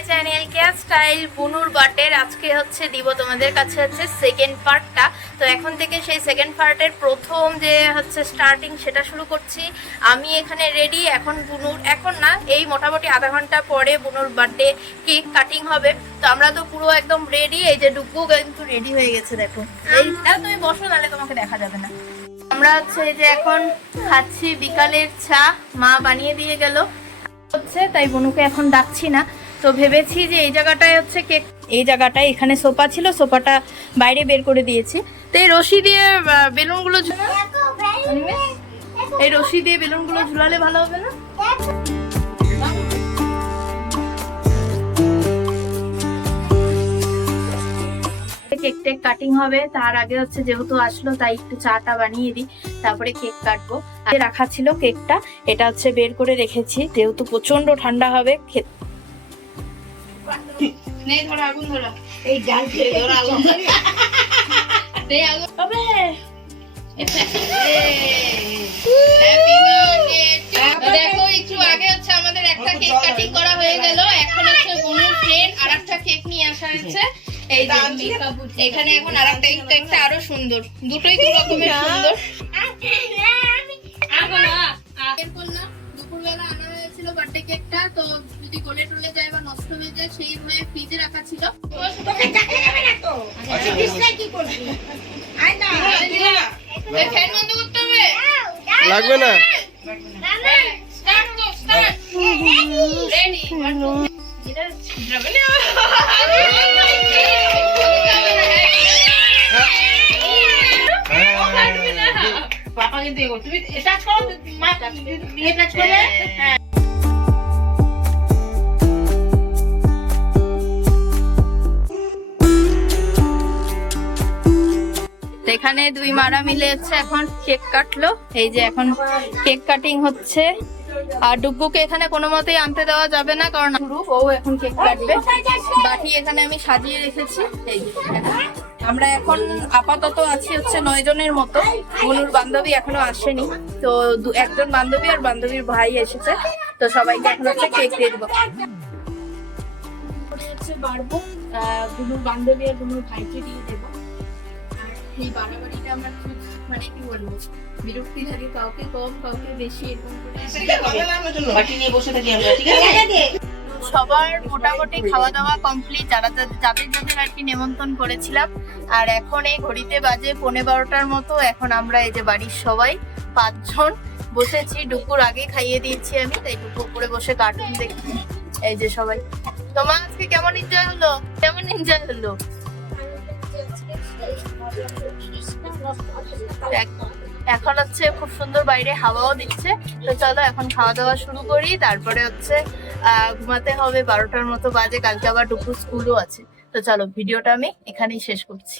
My channel Keya style. বুনুর বার্থডের আজকে হচ্ছে দিব তোমাদের কাছে হচ্ছে সেকেন্ড পার্টটা। তো এখন থেকে সেই সেকেন্ড পার্টের প্রথম যে হচ্ছে স্টার্টিং সেটা শুরু করছি। আমি এখানে রেডি। এখন বুনুর এখন না, এই মোটামুটি আধা ঘন্টা পরে বুনুর বার্থডে কেক কাটিং হবে। তো আমরা তো পুরো একদম রেডি। এই যে ডুগু কিন্তু রেডি হয়ে গেছে, দেখো। এই তুমি বসো, নাহলে তোমাকে দেখা যাবে না। আমরা হচ্ছে এই যে এখন খাচ্ছি বিকালের চা, মা বানিয়ে দিয়ে গেল হচ্ছে, তাই বনুকে এখন ডাকছি না। তো ভেবেছি যে এই জায়গাটায় হচ্ছে কেক, এই জায়গাটায় এখানে সোফা ছিল, সোফাটা বাইরে বের করে দিয়েছি। তো এই রশি দিয়ে বেলুনগুলো এই রশি দিয়ে বেলুনগুলো ঝুলালে ভালো হবে না? কেক টেক কাটিং হবে, তার আগে হচ্ছে যেহেতু আসলো তাই একটু চাটা বানিয়ে দিই, তারপরে কেক কাটবো। আগে রাখা ছিল কেকটা, এটা হচ্ছে বের করে রেখেছি যেহেতু প্রচন্ড ঠান্ডা হবে। দেখো একটু আগে হচ্ছে আমাদের একটা কেক কাটিং করা হয়ে গেল, এখন হচ্ছে বোনের ফ্রেন্ড আর একটা কেক নিয়ে আসা হয়েছে। এই যে এখানে এখন আরেকটা কেকটা আরো সুন্দর, দুটোই কি রকমের সুন্দর। দুপুরবেলা আনা হয়েছিল বার্থডে কেকটা, তো যদি গলে টলে যায় বা নষ্ট হয়ে যায় সেই ভয়ে ফ্রিজে রাখা ছিল। ফ্যান বন্ধ করতে হবে, লাগবে না। পাপাকে দেবো, তুমি টাচ করো, মা নিয়ে টাচ করবে। এখানে দুই মারা মিলে হচ্ছে এখন কেক কাটলো। এই যে এখন কেক কাটিং হচ্ছে। আর ডুগ্গুকে এখানে কোনো মতেই আনতে দেওয়া যাবে না, কারণ ও এখন কেক কাটবে। বাটি এখানে আমি সাজিয়ে রেখেছি। এই আমরা এখন আপাতত আছি হচ্ছে 9 জনের মতো। বুনুর বান্ধবী এখনো আসেনি, তো একজন বান্ধবী আর বান্ধবীর ভাই এসেছে। তো সবাইকে এখন হচ্ছে কেক দিয়ে দেবো। হচ্ছে বাড়বো, বুনুর বান্ধবী আর বুনুর ভাইকে দিয়ে দেবো। এই বাড়াবাড়িটা আমরা খুব মানে কি বলবো, বিরক্তি লাগে, কাউকে কম কাউকে বেশি, এরকম করে। সবার মোটামুটি খাওয়া দাওয়া কমপ্লিট, যাদের যাদের আর কি নেমন্তন্ন করেছিলাম। আর এখন এই ঘড়িতে বাজে 11:15 মতো। এখন আমরা এই যে বাড়ির সবাই 5 জন বসেছি। ডুকুর আগে খাইয়ে দিয়েছি আমি, তাই ডুকু উপরে বসে কার্টুন দেখছি। এই যে সবাই। তোমার আজকে কেমন এনজয় হলো? কেমন এনজয় হলো? এখন হচ্ছে খুব সুন্দর বাইরে হাওয়াও দিচ্ছে। তো চলো এখন খাওয়া দাওয়া শুরু করি, তারপরে হচ্ছে ঘুমাতে হবে। 12টার মতো বাজে, কালকে আবার ডুকুর স্কুলও আছে। তো চলো ভিডিওটা আমি এখানেই শেষ করছি।